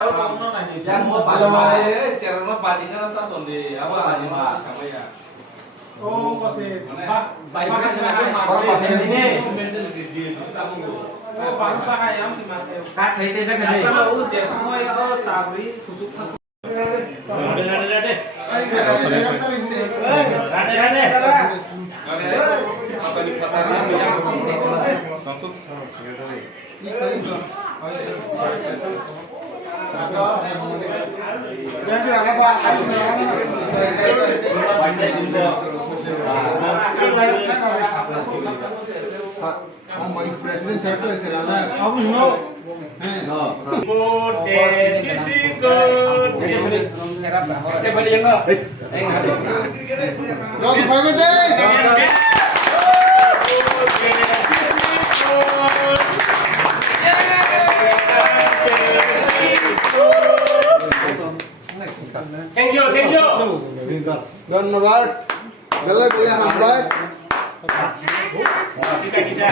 Yang mau paling cerno palingan ntar tuh di apa paling apa ya? Oh, masih Pak ini. Oh, Pak ayam si Mateo. Kak, itu saya gede. Kalau udah semua itu sabri tutup. Ada. Apa di kota yang langsung presiden saya tuh serana. kamu mau? Thank you. धन्यवाद गलत या हमला Bisa.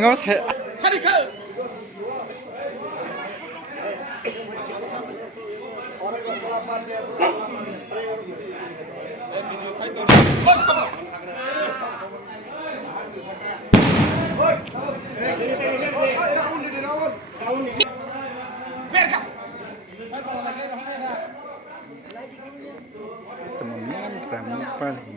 Nggak usah. Teman-teman kami paling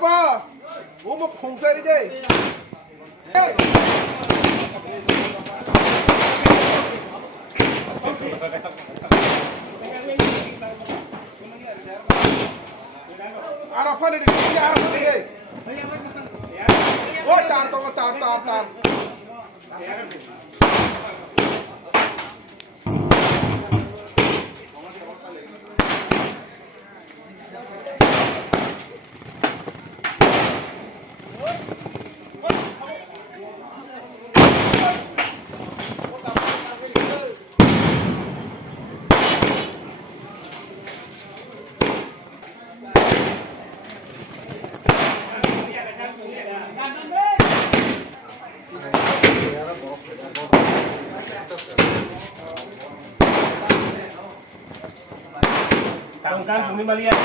Apa? Mau pungsa di deh. Arafan di deh. Oh, tar. Tangkan bumi malian.